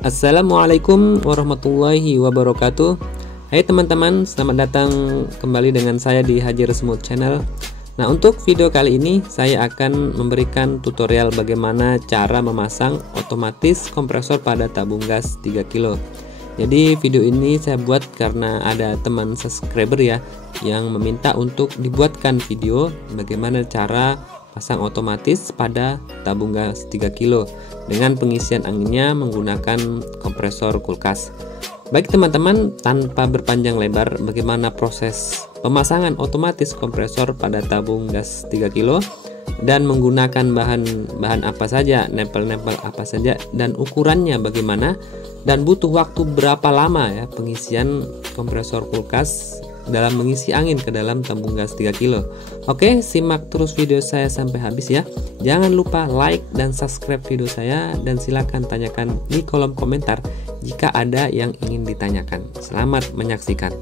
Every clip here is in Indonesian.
Assalamualaikum warahmatullahi wabarakatuh. Hai teman-teman, selamat datang kembali dengan saya di Haji Resmut Channel. Nah, untuk video kali ini saya akan memberikan tutorial bagaimana cara memasang otomatis kompresor pada tabung gas 3 kilo. Jadi video ini saya buat karena ada teman subscriber ya yang meminta untuk dibuatkan video bagaimana cara pasang otomatis pada tabung gas 3 kilo dengan pengisian anginnya menggunakan kompresor kulkas. Baik teman-teman, tanpa berpanjang lebar, bagaimana proses pemasangan otomatis kompresor pada tabung gas 3 kilo dan menggunakan bahan apa saja, nempel-nempel apa saja, dan ukurannya bagaimana, dan butuh waktu berapa lama ya pengisian kompresor kulkas dalam mengisi angin ke dalam tabung gas 3 kilo. Oke, simak terus video saya sampai habis ya. Jangan lupa like dan subscribe video saya, dan silakan tanyakan di kolom komentar jika ada yang ingin ditanyakan. Selamat menyaksikan.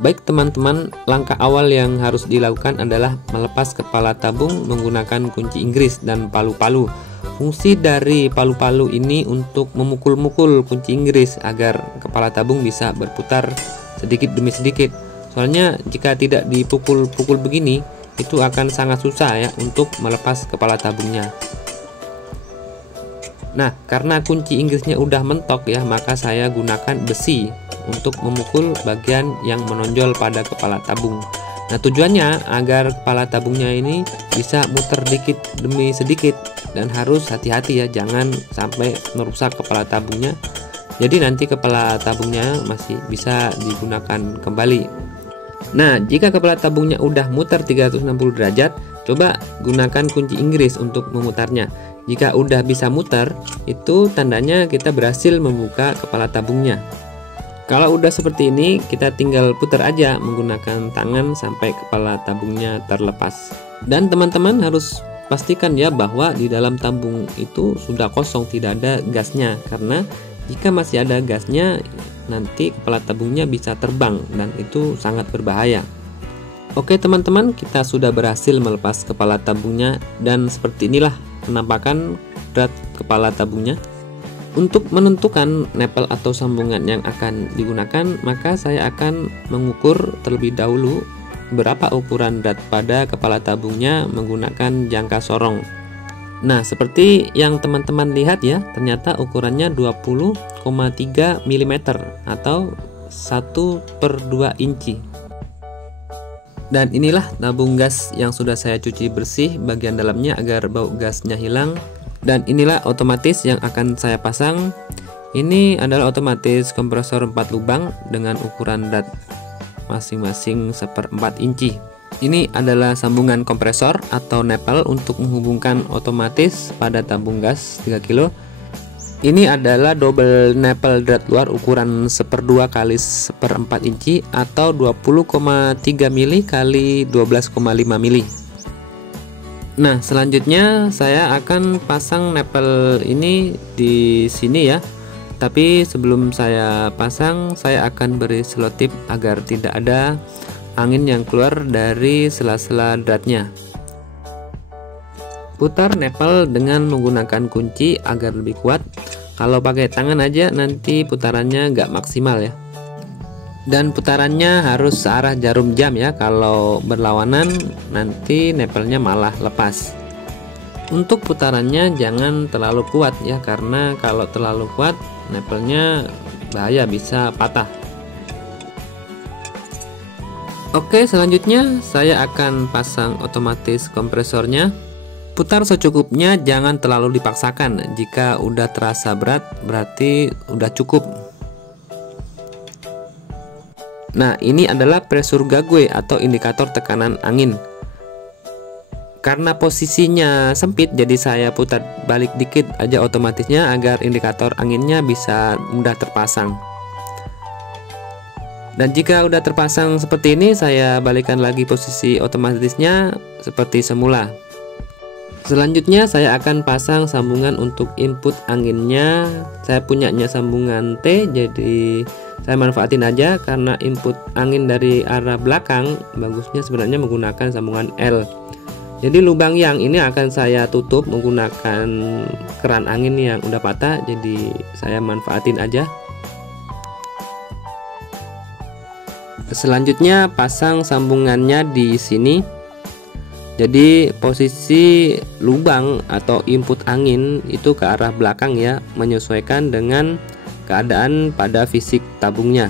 Baik teman-teman, langkah awal yang harus dilakukan adalah melepas kepala tabung menggunakan kunci Inggris dan palu-palu. Fungsi dari palu-palu ini untuk memukul-mukul kunci Inggris agar kepala tabung bisa berputar sedikit demi sedikit. Soalnya jika tidak dipukul-pukul begini, itu akan sangat susah ya untuk melepas kepala tabungnya. Nah, karena kunci Inggrisnya udah mentok ya, maka saya gunakan besi untuk memukul bagian yang menonjol pada kepala tabung. Nah, tujuannya agar kepala tabungnya ini bisa muter dikit demi sedikit, dan harus hati-hati ya, jangan sampai merusak kepala tabungnya. Jadi nanti kepala tabungnya masih bisa digunakan kembali. Nah, jika kepala tabungnya udah muter 360 derajat, coba gunakan kunci Inggris untuk memutarnya. Jika udah bisa muter, itu tandanya kita berhasil membuka kepala tabungnya. Kalau udah seperti ini, kita tinggal putar aja menggunakan tangan sampai kepala tabungnya terlepas. Dan teman-teman harus pastikan ya bahwa di dalam tabung itu sudah kosong, tidak ada gasnya, karena jika masih ada gasnya nanti kepala tabungnya bisa terbang dan itu sangat berbahaya. Oke teman-teman, kita sudah berhasil melepas kepala tabungnya, dan seperti inilah penampakan berat kepala tabungnya. Untuk menentukan nempel atau sambungan yang akan digunakan, maka saya akan mengukur terlebih dahulu berapa ukuran berat pada kepala tabungnya menggunakan jangka sorong. Nah, seperti yang teman-teman lihat ya, ternyata ukurannya 20,3 mm atau 1/2 inci. Dan inilah tabung gas yang sudah saya cuci bersih bagian dalamnya agar bau gasnya hilang. Dan inilah otomatis yang akan saya pasang. Ini adalah otomatis kompresor 4 lubang dengan ukuran berat masing-masing 1/4 inci. Ini adalah sambungan kompresor atau nempel untuk menghubungkan otomatis pada tabung gas 3 kilo. Ini adalah double nempel drat luar ukuran 1/2 kali 1/4 inci atau 20,3 mili kali 12,5 mili. Nah, selanjutnya saya akan pasang nempel ini di sini ya. Tapi sebelum saya pasang, saya akan beri selotip agar tidak ada angin yang keluar dari sela-sela dratnya. Putar nempel dengan menggunakan kunci agar lebih kuat. Kalau pakai tangan aja nanti putarannya nggak maksimal ya. Dan putarannya harus searah jarum jam ya, kalau berlawanan nanti nempelnya malah lepas. Untuk putarannya jangan terlalu kuat ya, karena kalau terlalu kuat nempelnya bahaya, bisa patah. Oke, selanjutnya saya akan pasang otomatis kompresornya. Putar secukupnya, jangan terlalu dipaksakan. Jika udah terasa berat berarti udah cukup. Nah, ini adalah pressure gauge atau indikator tekanan angin. Karena posisinya sempit, jadi saya putar balik dikit aja otomatisnya agar indikator anginnya bisa mudah terpasang. Dan jika udah terpasang seperti ini, saya balikan lagi posisi otomatisnya seperti semula. Selanjutnya saya akan pasang sambungan untuk input anginnya. Saya punyanya sambungan T, jadi saya manfaatin aja karena input angin dari arah belakang bagusnya sebenarnya menggunakan sambungan L. Jadi lubang yang ini akan saya tutup menggunakan keran angin yang udah patah, jadi saya manfaatin aja. Selanjutnya pasang sambungannya di sini. Jadi posisi lubang atau input angin itu ke arah belakang ya, menyesuaikan dengan keadaan pada fisik tabungnya.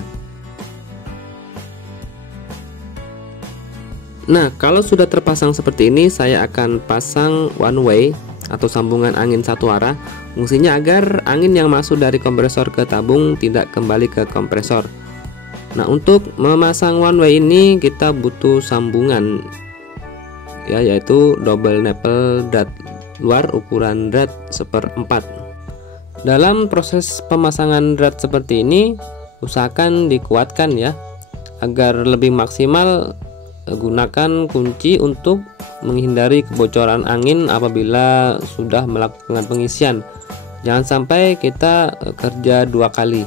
Nah, kalau sudah terpasang seperti ini, saya akan pasang one way atau sambungan angin satu arah. Fungsinya agar angin yang masuk dari kompresor ke tabung tidak kembali ke kompresor. Nah, untuk memasang one way ini kita butuh sambungan ya, yaitu double nipple drat luar ukuran drat 1/4. Dalam proses pemasangan drat seperti ini, usahakan dikuatkan ya, agar lebih maksimal. Gunakan kunci untuk menghindari kebocoran angin apabila sudah melakukan pengisian. Jangan sampai kita kerja 2 kali,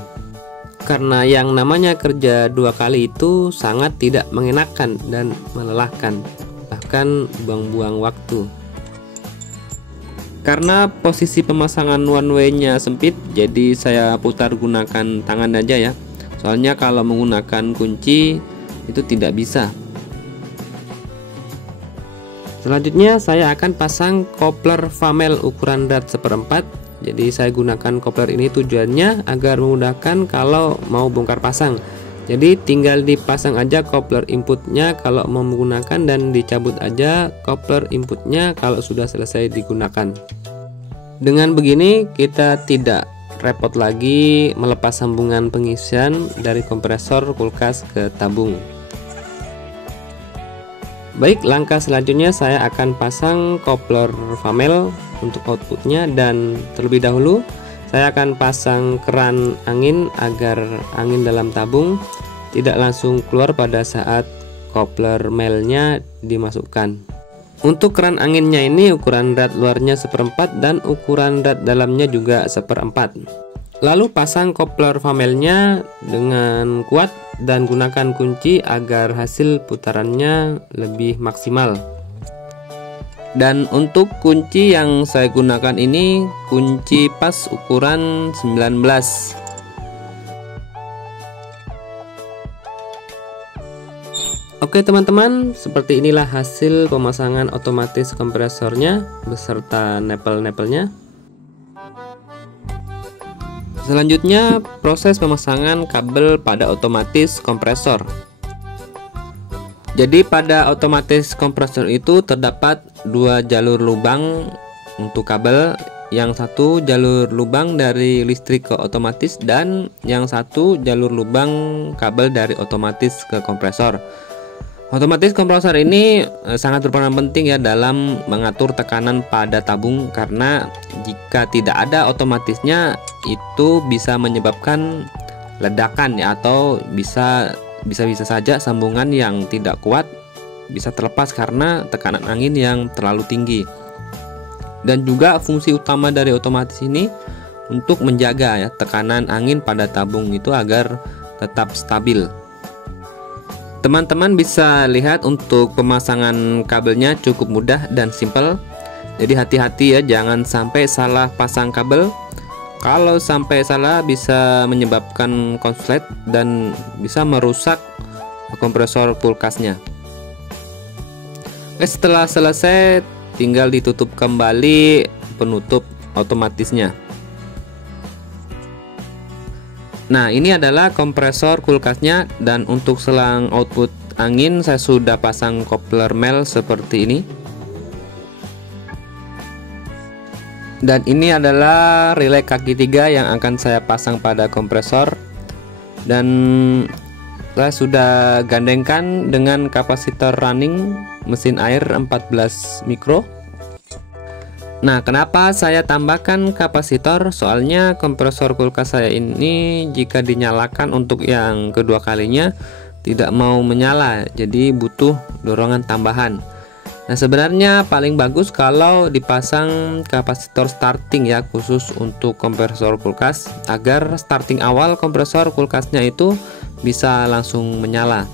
karena yang namanya kerja 2 kali itu sangat tidak mengenakan dan melelahkan, bahkan buang-buang waktu. Karena posisi pemasangan one way nya sempit, jadi saya putar gunakan tangan aja ya, soalnya kalau menggunakan kunci itu tidak bisa. Selanjutnya saya akan pasang kopler Famel ukuran drat 1/4. Jadi saya gunakan kopler ini tujuannya agar memudahkan kalau mau bongkar pasang. Jadi tinggal dipasang aja kopler inputnya kalau mau menggunakan, dan dicabut aja kopler inputnya kalau sudah selesai digunakan. Dengan begini kita tidak repot lagi melepas sambungan pengisian dari kompresor kulkas ke tabung. Baik, langkah selanjutnya saya akan pasang kopler Famel untuk outputnya, dan terlebih dahulu saya akan pasang keran angin agar angin dalam tabung tidak langsung keluar pada saat kopler melnya dimasukkan. Untuk keran anginnya ini ukuran drat luarnya 1/4 dan ukuran drat dalamnya juga 1/4. Lalu pasang kopler Famelnya dengan kuat dan gunakan kunci agar hasil putarannya lebih maksimal. Dan untuk kunci yang saya gunakan ini kunci pas ukuran 19. Oke teman-teman, seperti inilah hasil pemasangan otomatis kompresornya beserta nipple-nipplenya. Selanjutnya proses pemasangan kabel pada otomatis kompresor. Jadi pada otomatis kompresor itu terdapat 2 jalur lubang untuk kabel, yang satu jalur lubang dari listrik ke otomatis dan yang satu jalur lubang kabel dari otomatis ke kompresor. Otomatis kompresor ini sangat berperan penting ya dalam mengatur tekanan pada tabung, karena jika tidak ada otomatisnya itu bisa menyebabkan ledakan ya, atau bisa saja sambungan yang tidak kuat bisa terlepas karena tekanan angin yang terlalu tinggi. Dan juga fungsi utama dari otomatis ini untuk menjaga ya tekanan angin pada tabung itu agar tetap stabil. Teman-teman bisa lihat untuk pemasangan kabelnya cukup mudah dan simpel. Jadi hati-hati ya, jangan sampai salah pasang kabel. Kalau sampai salah bisa menyebabkan konslet dan bisa merusak kompresor kulkasnya. Setelah selesai tinggal ditutup kembali penutup otomatisnya. Nah, ini adalah kompresor kulkasnya, dan untuk selang output angin saya sudah pasang kopler mel seperti ini. Dan ini adalah relay kaki 3 yang akan saya pasang pada kompresor, dan saya sudah gandengkan dengan kapasitor running mesin air 14 mikro. Nah, kenapa saya tambahkan kapasitor? Soalnya kompresor kulkas saya ini jika dinyalakan untuk yang kedua kalinya tidak mau menyala, jadi butuh dorongan tambahan. Nah, sebenarnya paling bagus kalau dipasang kapasitor starting ya, khusus untuk kompresor kulkas, agar starting awal kompresor kulkasnya itu bisa langsung menyala.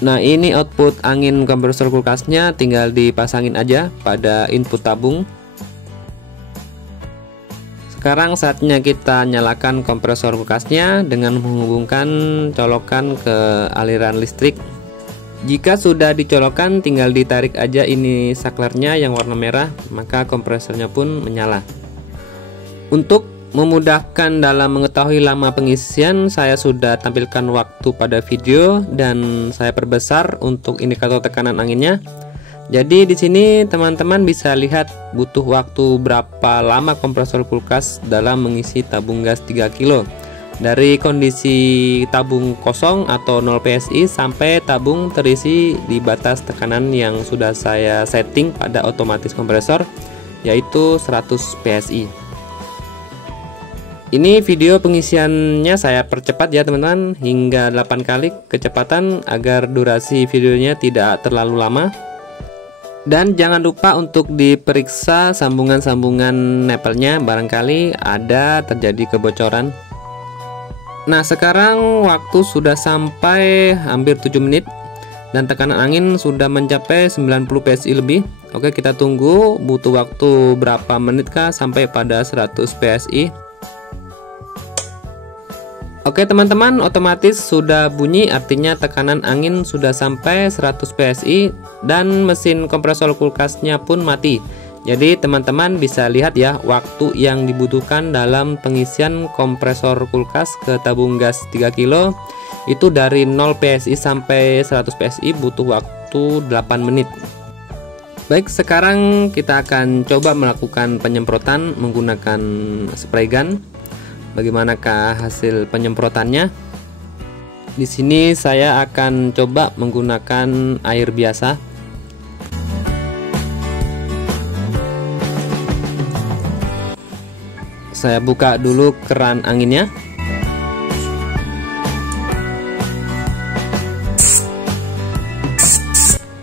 Nah, ini output angin kompresor kulkasnya, tinggal dipasangin aja pada input tabung. Sekarang saatnya kita nyalakan kompresor kulkasnya dengan menghubungkan colokan ke aliran listrik. Jika sudah dicolokkan, tinggal ditarik aja ini saklarnya yang warna merah, maka kompresornya pun menyala. Untuk memudahkan dalam mengetahui lama pengisian, saya sudah tampilkan waktu pada video dan saya perbesar untuk indikator tekanan anginnya. Jadi di sini teman-teman bisa lihat butuh waktu berapa lama kompresor kulkas dalam mengisi tabung gas 3 kg. Dari kondisi tabung kosong atau 0 PSI sampai tabung terisi di batas tekanan yang sudah saya setting pada otomatis kompresor, yaitu 100 PSI. Ini video pengisiannya saya percepat ya teman-teman, hingga 8 kali kecepatan agar durasi videonya tidak terlalu lama. Dan jangan lupa untuk diperiksa sambungan-sambungan nepelnya, barangkali ada terjadi kebocoran. Nah, sekarang waktu sudah sampai hampir 7 menit dan tekanan angin sudah mencapai 90 PSI lebih. Oke, kita tunggu butuh waktu berapa menit kah sampai pada 100 PSI. Oke teman-teman, otomatis sudah bunyi, artinya tekanan angin sudah sampai 100 PSI dan mesin kompresor kulkasnya pun mati. Jadi teman-teman bisa lihat ya waktu yang dibutuhkan dalam pengisian kompresor kulkas ke tabung gas 3 kg itu dari 0 PSI sampai 100 PSI butuh waktu 8 menit. Baik, sekarang kita akan coba melakukan penyemprotan menggunakan spray gun. Bagaimanakah hasil penyemprotannya? Di sini saya akan coba menggunakan air biasa. Saya buka dulu keran anginnya.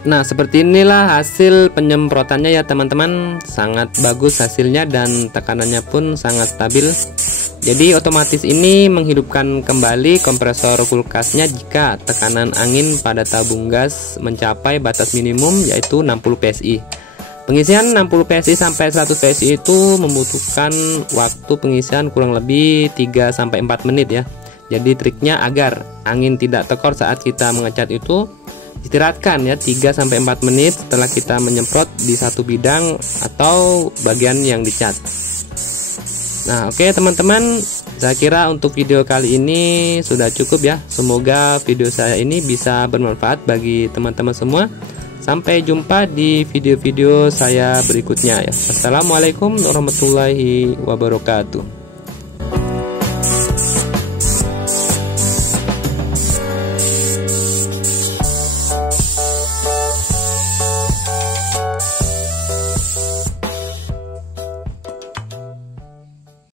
Nah, seperti inilah hasil penyemprotannya ya teman-teman. Sangat bagus hasilnya dan tekanannya pun sangat stabil. Jadi otomatis ini menghidupkan kembali kompresor kulkasnya jika tekanan angin pada tabung gas mencapai batas minimum yaitu 60 PSI. Pengisian 60 PSI sampai 100 PSI itu membutuhkan waktu pengisian kurang lebih 3-4 menit ya. Jadi triknya agar angin tidak tekor saat kita mengecat itu, istirahatkan ya 3-4 menit setelah kita menyemprot di satu bidang atau bagian yang dicat. Nah, oke teman-teman, saya kira untuk video kali ini sudah cukup ya. Semoga video saya ini bisa bermanfaat bagi teman-teman semua. Sampai jumpa di video-video saya berikutnya ya. Assalamualaikum warahmatullahi wabarakatuh.